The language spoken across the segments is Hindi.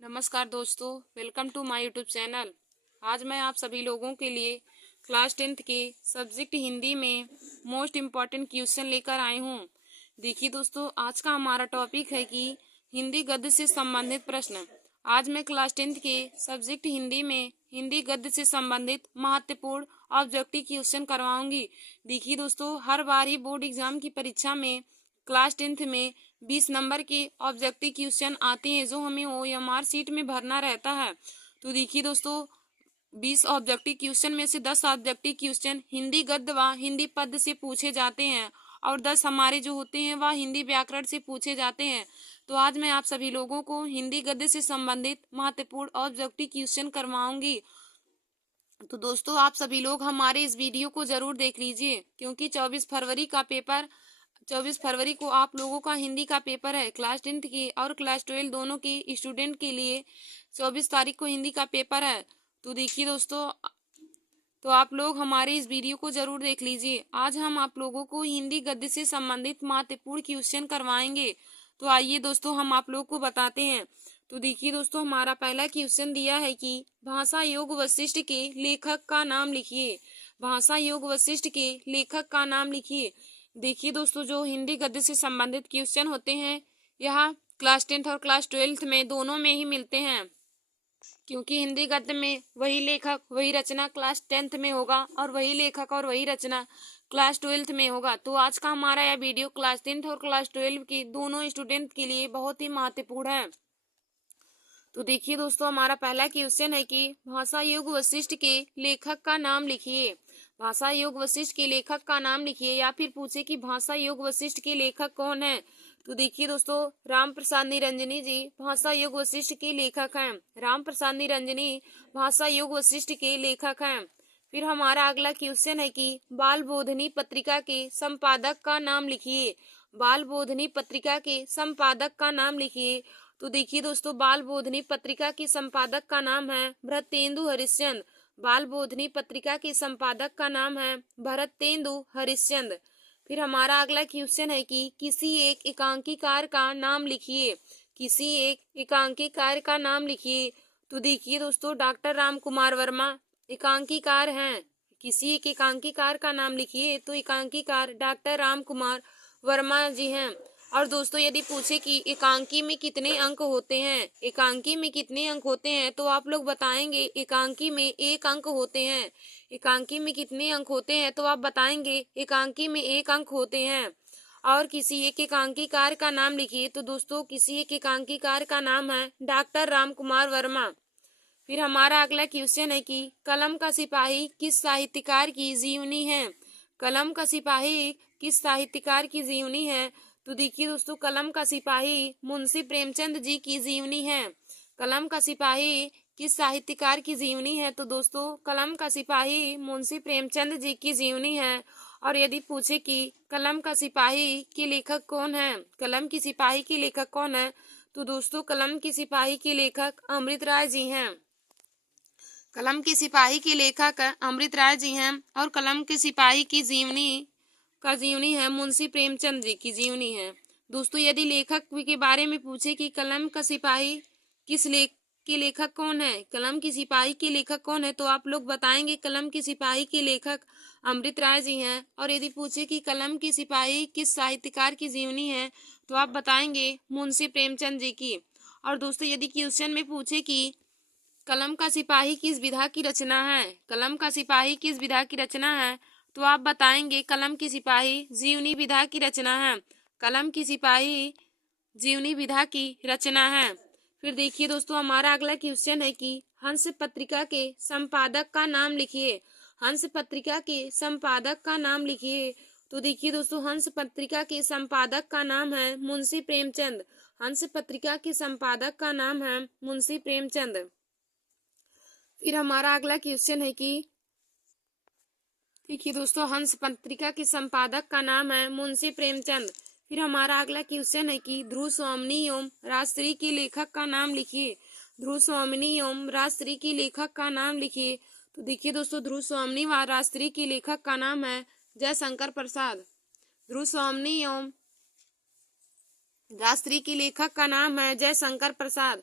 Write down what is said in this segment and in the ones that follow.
नमस्कार दोस्तों, welcome to my YouTube channel. आज मैं आप सभी लोगों के लिए क्लास 10th के सब्जेक्ट हिंदी में मोस्ट इम्पॉर्टेंट क्वेश्चन लेकर आई हूँ। देखिए दोस्तों, आज का हमारा टॉपिक है कि हिंदी गद्य से संबंधित प्रश्न। आज मैं क्लास 10th के सब्जेक्ट हिंदी में हिंदी गद्य से संबंधित महत्वपूर्ण ऑब्जेक्टिव क्वेश्चन करवाऊंगी। देखिए दोस्तों, हर बार ही बोर्ड एग्जाम की परीक्षा में क्लास 10th में 20 नंबर के ऑब्जेक्टिव क्वेश्चन आते हैं जो हमें OMR सीट में भरना रहता है। तो देखिए दोस्तों, 20 ऑब्जेक्टिव क्वेश्चन में से 10 ऑब्जेक्टिव क्वेश्चन हिंदी गद्य व हिंदी पद्य से पूछे जाते हैं और 10 हमारे जो होते हैं वह हिंदी व्याकरण से पूछे जाते हैं। तो आज मैं आप सभी लोगों को हिंदी गद्य से संबंधित महत्वपूर्ण ऑब्जेक्टिव क्वेश्चन करवाऊंगी। तो दोस्तों, आप सभी लोग हमारे इस वीडियो को जरूर देख लीजिए, क्योंकि 24 फरवरी को आप लोगों का हिंदी का पेपर है। क्लास 10th की और क्लास 12 दोनों की स्टूडेंट के लिए 24 तारीख को हिंदी का पेपर है। तो देखिए दोस्तों, तो आप लोग हमारे इस वीडियो को जरूर देख लीजिए। आज हम आप लोगों को हिंदी गद्य से संबंधित महत्वपूर्ण क्वेश्चन करवाएंगे। तो आइए दोस्तों, हम आप लोग को बताते हैं। तो देखिए दोस्तों, हमारा पहला क्वेश्चन दिया है कि भाषा योग वशिष्ठ के लेखक का नाम लिखिए। भाषा योग वशिष्ठ के लेखक का नाम लिखिए। देखिए दोस्तों, जो हिंदी गद्य से संबंधित क्वेश्चन होते हैं यह क्लास 10th और क्लास 12th में दोनों में ही मिलते हैं, क्योंकि हिंदी गद्य में वही लेखक वही रचना क्लास 10th में होगा और वही लेखक और वही रचना क्लास 12th में होगा। तो आज का हमारा यह वीडियो क्लास 10th और क्लास 12 की दोनों स्टूडेंट के लिए बहुत ही महत्वपूर्ण है। तो देखिए दोस्तों, हमारा पहला क्वेश्चन है कि भाषा योग वशिष्ठ के लेखक का नाम लिखिए। भाषा योग वशिष्ठ के लेखक का नाम लिखिए, या फिर पूछे कि भाषा योग वशिष्ठ के लेखक कौन है। तो देखिए दोस्तों, राम प्रसाद निरंजनी जी भाषा योग वशिष्ठ के लेखक हैं। राम प्रसाद निरंजनी भाषा योग वशिष्ठ के लेखक हैं। फिर हमारा अगला क्वेश्चन है कि बाल बोधनी पत्रिका के संपादक का नाम लिखिए। बाल बोधनी पत्रिका के संपादक का नाम लिखिए। तो देखिए दोस्तों, बाल बोधनी पत्रिका के संपादक का नाम है भरतेंदु हरिश्चंद्र। बाल बोधनी पत्रिका के संपादक का नाम है भरतेंदु हरिश्चंद्र। फिर हमारा अगला क्वेश्चन है कि किसी एक एकांकीकार का नाम लिखिए। किसी एक एकांकीकार का नाम लिखिए। तो देखिए दोस्तों, डॉक्टर राम कुमार वर्मा एकांकीकार हैं। किसी एक एकांकीकार का नाम लिखिए। तो एकांकीकार डॉक्टर राम कुमार वर्मा जी हैं। और दोस्तों, यदि पूछे कि एकांकी में कितने अंक होते हैं, एकांकी में कितने अंक होते हैं, तो आप लोग बताएंगे एकांकी में 1 अंक होते हैं। एकांकी में कितने अंक होते हैं, तो आप बताएंगे एकांकी में 1 अंक होते हैं। और किसी एक एकांकीकार का नाम लिखिए। तो दोस्तों, किसी एक एकांकीकार का नाम है डॉक्टर राम कुमार वर्मा। फिर हमारा अगला क्वेश्चन है कि कलम का सिपाही किस साहित्यकार की जीवनी है। कलम का सिपाही किस साहित्यकार की जीवनी है। तो देखिए दोस्तों, कलम का सिपाही मुंशी प्रेमचंद जी की जीवनी है। कलम का सिपाही किस साहित्यकार की जीवनी है। तो दोस्तों, कलम का सिपाही मुंशी प्रेमचंद जी की जीवनी है। और यदि पूछे कि कलम का सिपाही के लेखक कौन है, कलम की सिपाही के लेखक कौन है, तो दोस्तों, कलम की सिपाही के लेखक अमृत राय जी हैं। कलम के सिपाही के लेखक अमृत राय जी हैं। और कलम के सिपाही की जीवनी है मुंशी प्रेमचंद जी की जीवनी है। दोस्तों, यदि लेखक के बारे में पूछे कि कलम का सिपाही किस के लेखक कौन है, कलम की सिपाही के लेखक कौन है, तो आप लोग बताएंगे कलम की सिपाही के लेखक अमृत राय जी हैं। और यदि पूछे कि कलम की सिपाही किस साहित्यकार की जीवनी है, तो आप बताएंगे मुंशी प्रेमचंद जी की। और दोस्तों, यदि क्वेश्चन में पूछे कि कलम का सिपाही किस विधा की रचना है, कलम का सिपाही किस विधा की रचना है, तो आप बताएंगे कलम की सिपाही जीवनी विधा की रचना है। कलम की सिपाही जीवनी विधा की रचना है। फिर देखिए दोस्तों, हमारा अगला क्वेश्चन है कि हंस पत्रिका के संपादक का नाम लिखिए। हंस पत्रिका के संपादक का नाम लिखिए। तो देखिए दोस्तों, हंस पत्रिका के संपादक का नाम है मुंशी प्रेमचंद। हंस पत्रिका के संपादक का नाम है मुंशी प्रेमचंद। फिर हमारा अगला क्वेश्चन है कि देखिए दोस्तों, हंस पत्रिका के संपादक का नाम है मुंशी प्रेमचंद। फिर हमारा अगला क्वेश्चन है कि ध्रुव स्वामिनी एवं राजश्री के लेखक का नाम लिखिए। ध्रुव स्वामिनी एवं राजश्री के लेखक का नाम लिखिए। तो देखिए दोस्तों, ध्रुव स्वामिनी व राजश्री के लेखक का नाम है जयशंकर प्रसाद। ध्रुव स्वामिनी एवं राजश्री के लेखक का नाम है जयशंकर प्रसाद।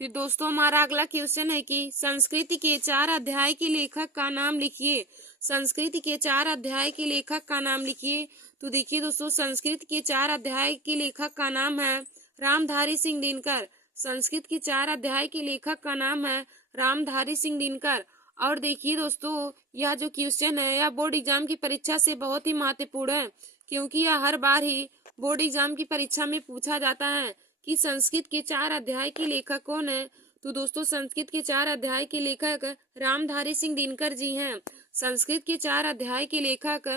फिर दोस्तों हमारा अगला क्वेश्चन है कि संस्कृति के 4 अध्याय के लेखक का नाम लिखिए। संस्कृति के 4 अध्याय के लेखक का नाम लिखिए। तो देखिए दोस्तों, संस्कृत के 4 अध्याय के लेखक का नाम है रामधारी सिंह दिनकर। संस्कृत के 4 अध्याय के लेखक का नाम है रामधारी सिंह दिनकर। और देखिए दोस्तों, यह जो क्वेश्चन है यह बोर्ड एग्जाम की परीक्षा से बहुत ही महत्वपूर्ण है, क्योंकि यह हर बार ही बोर्ड एग्जाम की परीक्षा में पूछा जाता है कि संस्कृत के 4 अध्याय के लेखक कौन है। तो दोस्तों, संस्कृत के 4 अध्याय के लेखक रामधारी सिंह दिनकर जी हैं। संस्कृत के 4 अध्याय के लेखक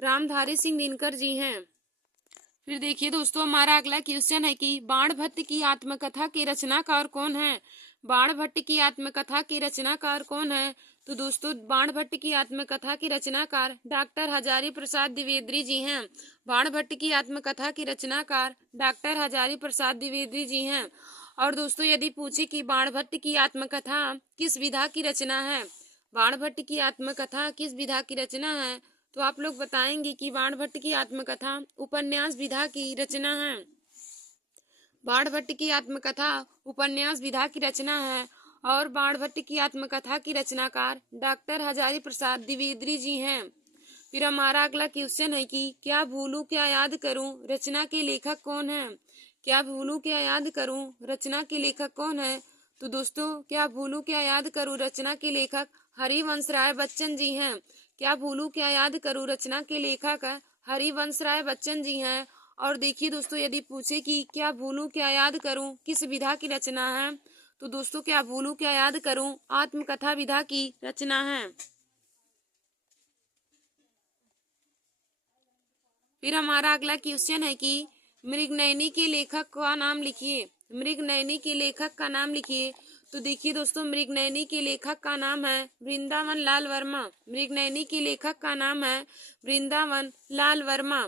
रामधारी सिंह दिनकर जी हैं। फिर देखिए दोस्तों, हमारा अगला क्वेश्चन है कि बाणभट्ट की आत्मकथा के रचनाकार कौन है। बाणभट्ट की आत्मकथा के रचनाकार कौन है। तो दोस्तों, बाणभट्ट की आत्मकथा के रचनाकार डॉक्टर हजारी प्रसाद द्विवेदी जी हैं। बाणभट्ट की आत्मकथा के रचनाकार डॉक्टर हजारी प्रसाद द्विवेदी जी हैं। और दोस्तों, यदि पूछे कि बाणभट्ट की आत्मकथा किस विधा की रचना है, बाणभट्ट की आत्मकथा किस विधा की रचना है, तो आप लोग बताएंगे कि बाणभट्ट की आत्मकथा उपन्यास विधा की रचना है। बाणभट्ट की आत्मकथा उपन्यास विधा की रचना है। और बाणभट्ट की आत्मकथा की रचनाकार डॉक्टर हजारी प्रसाद द्विवेदी जी हैं। फिर हमारा अगला क्वेश्चन है कि क्या भूलूं क्या याद करूं रचना के लेखक कौन है। क्या भूलूं क्या याद करूं रचना के लेखक कौन है। तो दोस्तों, क्या भूलूं क्या याद करूं रचना के लेखक हरिवंश राय बच्चन जी हैं। क्या भूलूं क्या याद करूं रचना के लेखक हरिवंश राय बच्चन जी हैं। और देखिए दोस्तों, यदि पूछे कि क्या भूलूं क्या याद करूं किस विधा की रचना है, तो दोस्तों क्या भूलूं क्या याद करूं आत्मकथा विधा की रचना है। फिर हमारा अगला क्वेश्चन है कि मृगनयनी के लेखक का नाम लिखिए। मृगनयनी के लेखक का नाम लिखिए। तो देखिए दोस्तों, मृगनयनी के लेखक का नाम है वृंदावन लाल वर्मा। मृगनयनी के लेखक का नाम है वृंदावन लाल वर्मा।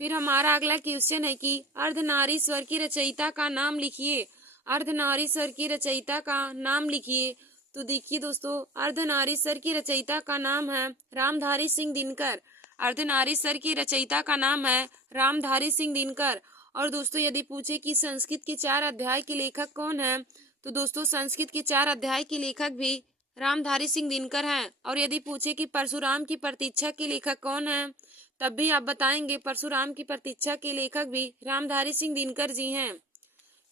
फिर हमारा अगला क्वेश्चन है कि अर्धनारीश्वर की रचयिता का नाम लिखिए। अर्धनारीश्वर की रचयिता का नाम लिखिए। तो देखिए दोस्तों, अर्धनारीश्वर की रचयिता का नाम है रामधारी सिंह दिनकर। अर्धनारीश्वर की रचयिता का नाम है रामधारी सिंह दिनकर। और दोस्तों, यदि पूछे कि संस्कृत के 4 अध्याय के लेखक कौन है, तो दोस्तों संस्कृत के 4 अध्याय के लेखक भी रामधारी सिंह दिनकर हैं। और यदि पूछे कि परशुराम की प्रतीक्षा के लेखक कौन है, तब भी आप बताएंगे परशुराम की प्रतीक्षा के लेखक भी रामधारी सिंह दिनकर जी हैं।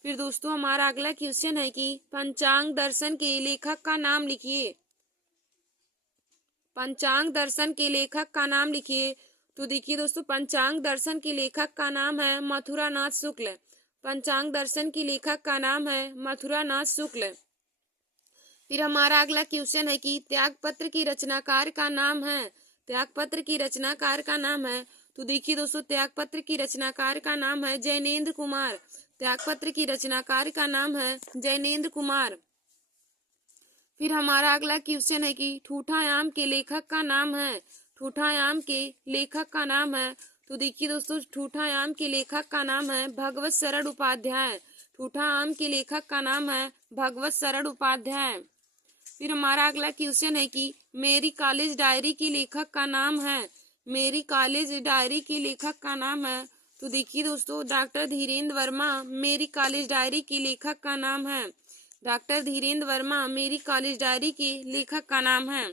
फिर दोस्तों, हमारा अगला क्वेश्चन है कि पंचांग दर्शन के लेखक का नाम लिखिए। पंचांग दर्शन के लेखक का नाम लिखिए। तो देखिए दोस्तों, पंचांग दर्शन के लेखक का नाम है मथुरानाथ शुक्ल। पंचांग दर्शन के लेखक का नाम है मथुरानाथ शुक्ल। फिर हमारा अगला क्वेश्चन है कि त्यागपत्र की रचनाकार का नाम है। त्यागपत्र की रचनाकार का नाम है। तो देखिए दोस्तों, त्यागपत्र की रचनाकार का नाम है जैनेन्द्र कुमार। त्यागपत्र की रचनाकार का नाम है जैनेन्द्र कुमार। फिर हमारा अगला क्वेश्चन है कि ठूठायाम के लेखक का नाम है। ठूठायाम के लेखक का नाम है। तो देखिए दोस्तों, ठूठायाम के लेखक का नाम है भगवत शरण उपाध्याय। ठूठायाम के लेखक का नाम है भगवत शरण उपाध्याय। फिर हमारा अगला क्वेश्चन है कि मेरी कॉलेज डायरी की लेखक का नाम है। मेरी कॉलेज डायरी की लेखक का नाम है। तो देखिए दोस्तों, डॉक्टर धीरेन्द्र वर्मा मेरी कॉलेज डायरी की लेखक का नाम है। डॉक्टर धीरेन्द्र वर्मा मेरी कॉलेज डायरी के लेखक का नाम है।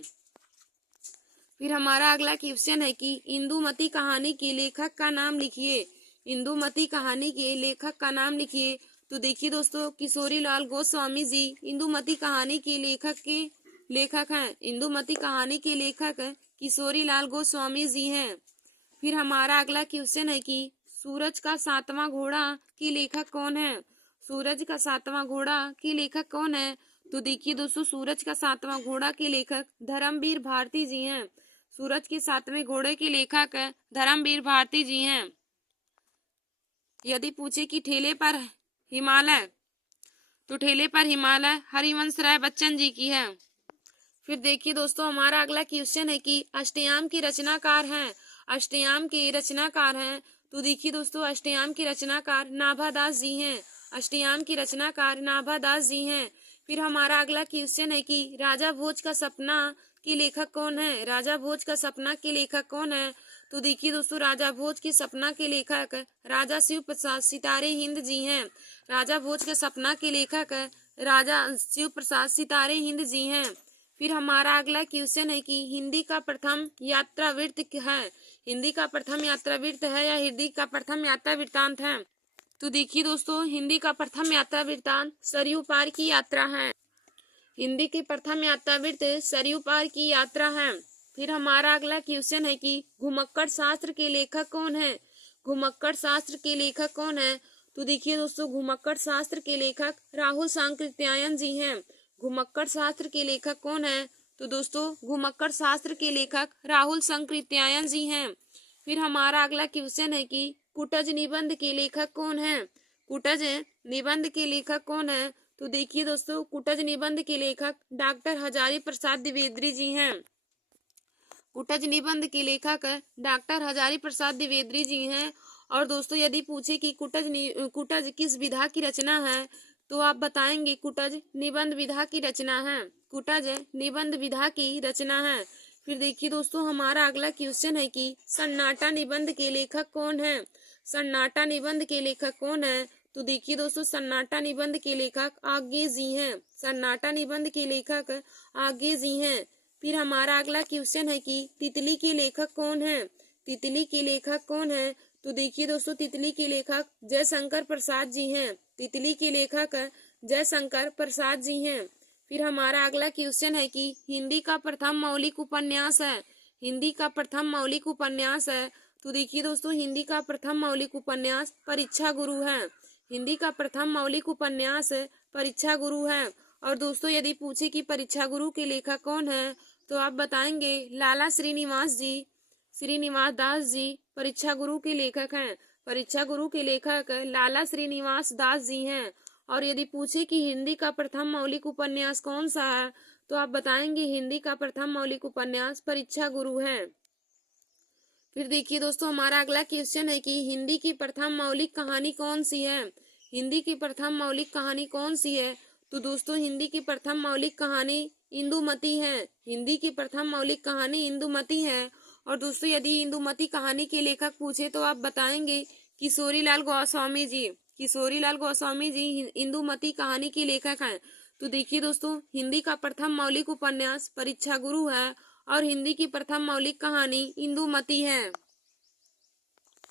फिर हमारा अगला क्वेश्चन है कि इंदुमती कहानी के लेखक का नाम लिखिए। इंदुमती कहानी के लेखक का नाम लिखिए। तो देखिए दोस्तों, किशोरी लाल गोस्वामी जी इंदुमती कहानी के लेखक हैं। इंदुमती कहानी के लेखक किशोरी लाल गोस्वामी जी हैं। फिर हमारा अगला क्वेश्चन है कि सूरज का 7वां घोड़ा के लेखक कौन है। सूरज का 7वां घोड़ा के लेखक कौन है। तो देखिए दोस्तों, सूरज का 7वां घोड़ा के लेखक धर्मवीर भारती जी हैं। सूरज के 7वें घोड़े के लेखक धर्मवीर भारती जी हैं। यदि पूछे कि ठेले पर हिमालय, तो ठेले पर हिमालय हरिवंश राय बच्चन जी की है। फिर देखिए दोस्तों, हमारा अगला क्वेश्चन है कि अष्टयाम के रचनाकार हैं। अष्टयाम के रचनाकार हैं। तो देखिए दोस्तों, अष्टयाम के रचनाकार नाभादास जी हैं। अष्टयाम के रचनाकार नाभादास जी हैं। फिर हमारा अगला क्वेश्चन है कि राजा भोज का सपना के लेखक कौन है। राजा भोज का सपना के लेखक कौन है। तो देखिए दोस्तों, राजा भोज के सपना के लेखक राजा शिव प्रसाद सितारे हिंद जी हैं। राजा भोज के सपना के लेखक राजा शिव प्रसाद सितारे हिंद जी हैं। फिर हमारा अगला क्वेश्चन है कि हिंदी का प्रथम यात्रा वृत्त है, हिंदी का प्रथम यात्रा वृत्त है या हिंदी का प्रथम यात्रा वृत्तांत है। तो देखिए दोस्तों, हिंदी का प्रथम यात्रा वृत्तांत सरयू पार की यात्रा है। हिंदी की प्रथम यात्रा वृत्त सरयू पार की यात्रा है। फिर हमारा अगला क्वेश्चन है कि घुमक्कड़ शास्त्र के लेखक कौन है, घुमक्कड़ शास्त्र के लेखक कौन है। तो देखिए दोस्तों, घुमक्कड़ शास्त्र के लेखक राहुल सांकृत्यायन जी हैं। घुमक्कड़ शास्त्र के लेखक कौन है। तो दोस्तों, घुमक्कड़ शास्त्र के लेखक राहुल सांकृत्यायन जी हैं। फिर हमारा अगला क्वेश्चन है कि कुटज निबंध के लेखक कौन है, कुटज निबंध के लेखक कौन है। तो देखिए दोस्तों, कुटज निबंध के लेखक डॉक्टर हजारी प्रसाद द्विवेदी जी हैं। कुटज निबंध के लेखक डॉक्टर हजारी प्रसाद द्विवेदी जी हैं। और दोस्तों, यदि पूछे कि कुटज किस विधा की रचना है, तो आप बताएंगे कुटज निबंध विधा की रचना है, कुटज निबंध विधा की रचना है। फिर देखिए दोस्तों, हमारा अगला क्वेश्चन है कि सन्नाटा निबंध के लेखक कौन है, सन्नाटा निबंध के लेखक कौन है। तो देखिए दोस्तों, सन्नाटा निबंध के लेखक आगे जी हैं, सन्नाटा निबंध के लेखक आगे जी हैं। फिर हमारा अगला क्वेश्चन है कि तितली के लेखक कौन है, तितली के लेखक कौन है। तो देखिए दोस्तों, तितली के लेखक जयशंकर प्रसाद जी हैं, तितली के लेखक जयशंकर प्रसाद जी हैं। फिर हमारा अगला क्वेश्चन है कि हिंदी का प्रथम मौलिक उपन्यास है, हिंदी का प्रथम मौलिक उपन्यास है। तो देखिए दोस्तों, हिंदी का प्रथम मौलिक उपन्यास परीक्षा गुरु है, हिंदी का प्रथम मौलिक उपन्यास परीक्षा गुरु है। और दोस्तों, यदि पूछे कि परीक्षा गुरु के लेखक कौन है, तो आप बताएंगे लाला श्रीनिवास जी, श्रीनिवास दास जी परीक्षा गुरु के लेखक हैं, परीक्षा गुरु के लेखक लाला श्रीनिवास दास जी हैं। और यदि पूछे कि हिंदी का प्रथम मौलिक उपन्यास कौन सा है, तो आप बताएंगे हिंदी का प्रथम मौलिक उपन्यास परीक्षा गुरु है। फिर देखिए दोस्तों, हमारा अगला क्वेश्चन है कि हिंदी की प्रथम मौलिक कहानी कौन सी है, हिंदी की प्रथम मौलिक कहानी कौन सी है। तो दोस्तों, हिंदी की प्रथम मौलिक कहानी इंदुमती है, हिंदी की प्रथम मौलिक कहानी इंदुमती है। और दोस्तों, यदि इंदुमती कहानी के लेखक पूछे तो आप बताएंगे किशोरीलाल गोस्वामी जी, किशोरीलाल गोस्वामी जी इंदुमती कहानी के लेखक हैं। तो देखिए दोस्तों, हिंदी का प्रथम मौलिक उपन्यास परीक्षा गुरु है और हिंदी की प्रथम मौलिक कहानी इंदुमती है।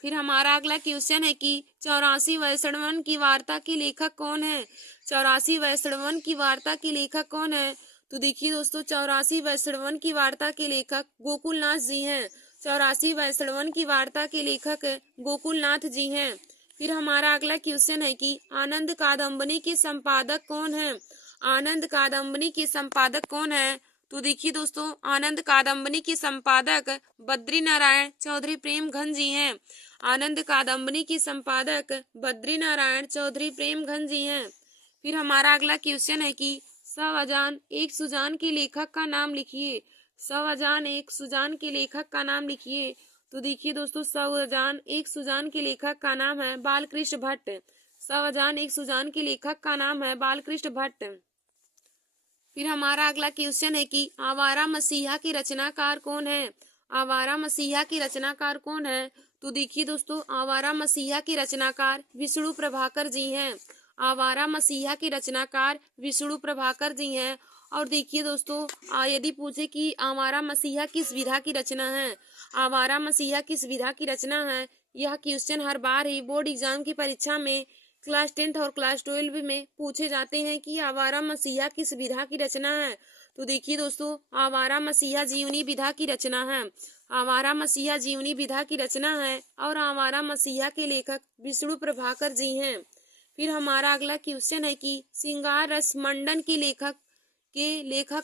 फिर हमारा अगला क्वेश्चन है कि 84 वैष्णवन की वार्ता के लेखक कौन है, 84 वैष्णवन की वार्ता के लेखक कौन है। तो देखिए दोस्तों, 84 वैष्णवन की वार्ता के लेखक गोकुलनाथ जी हैं, 84 वैष्णवन की वार्ता के लेखक गोकुलनाथ जी हैं। फिर हमारा अगला क्वेश्चन है कि आनंद कादम्बनी के संपादक कौन है, आनंद कादम्बनी के संपादक कौन है। तो देखिए दोस्तों, आनंद कादम्बनी के संपादक बद्री नारायण चौधरी प्रेमघन जी हैं, आनंद कादम्बनी के संपादक बद्री नारायण चौधरी प्रेमघन जी हैं। फिर हमारा अगला क्वेश्चन है कि सवजान एक सुजान के लेखक का नाम लिखिए, सवजान एक सुजान के लेखक का नाम लिखिए। तो देखिए दोस्तों, सवजान एक सुजान के लेखक का नाम है बालकृष्ण भट्ट, सवजान एक सुजान के लेखक का नाम है बालकृष्ण भट्ट। फिर हमारा अगला क्वेश्चन है कि आवारा मसीहा के रचनाकार कौन है, आवारा मसीहा के रचनाकार कौन है। तो देखिए दोस्तों, आवारा मसीहा के रचनाकार विष्णु प्रभाकर जी हैं, आवारा मसीहा के रचनाकार विष्णु प्रभाकर जी हैं। और देखिए दोस्तों, यदि पूछे कि आवारा मसीहा किस विधा की रचना है, आवारा मसीहा किस विधा की रचना है, यह क्वेश्चन हर बार ही बोर्ड एग्जाम की परीक्षा में क्लास 10th और क्लास 12 में पूछे जाते हैं कि आवारा मसीहा किस विधा की रचना है। तो देखिए दोस्तों, आवारा मसीहा जीवनी विधा की रचना है, आवारा मसीहा जीवनी विधा की रचना है और आवारा मसीहा के लेखक विष्णु प्रभाकर जी हैं। फिर हमारा अगला क्वेश्चन है कि श्रृंगार रस मंडन के लेखक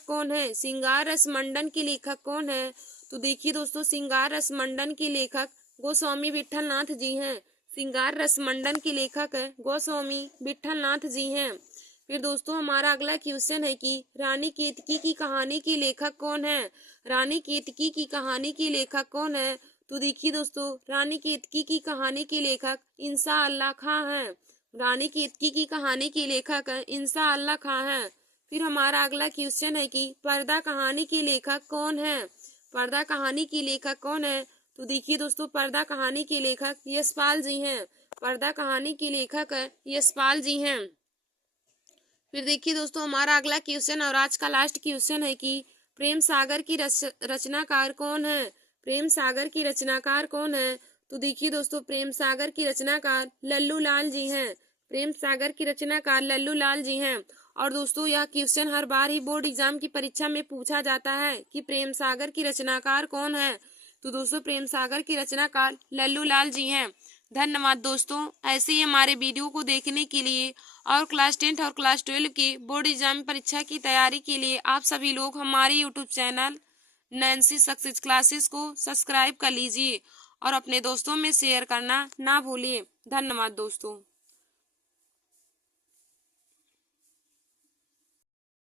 कौन है, श्रृंगार रस मंडन के लेखक कौन है। तो देखिए दोस्तों, श्रृंगार रस मंडन के लेखक गोस्वामी विठलनाथ जी हैं, श्रृंगार रस मंडन के लेखक गोस्वामी विठलनाथ जी हैं। फिर दोस्तों, हमारा अगला क्वेश्चन है कि रानी केतकी की कहानी के लेखक कौन है, रानी केतकी की कहानी के लेखक कौन है। तो देखिए दोस्तों, रानी केतकी की कहानी के लेखक इंसा अल्लाह खां हैं, रानी केतकी की कहानी के लेखक इंसा अल्लाह खां हैं। फिर हमारा अगला क्वेश्चन है कि पर्दा कहानी के लेखक कौन है, पर्दा कहानी के लेखक कौन है। तो देखिए दोस्तों, पर्दा कहानी के लेखक यशपाल जी हैं, पर्दा कहानी के लेखक यशपाल जी हैं। फिर देखिए दोस्तों हमारा अगला क्वेश्चन और आज का लास्ट क्वेश्चन है कि प्रेम सागर की रचनाकार कौन है। प्रेम सागर की रचनाकार कौन है। तो देखिए दोस्तों प्रेम सागर की रचनाकार लल्लू लाल जी हैं। प्रेम सागर की रचनाकार लल्लू लाल जी हैं। और दोस्तों यह क्वेश्चन हर बार ही बोर्ड एग्जाम की परीक्षा में पूछा जाता है कि प्रेम सागर की रचनाकार कौन है। तो दोस्तों प्रेम सागर की रचनाकार लल्लू लाल जी हैं। धन्यवाद दोस्तों। ऐसे ही हमारे वीडियो को देखने के लिए और क्लास 10 और क्लास 12 की बोर्ड एग्जाम परीक्षा की तैयारी के लिए आप सभी लोग हमारे YouTube channel Nancy success classes को सब्सक्राइब कर लीजिए और अपने दोस्तों में शेयर करना ना भूलिए। धन्यवाद दोस्तों।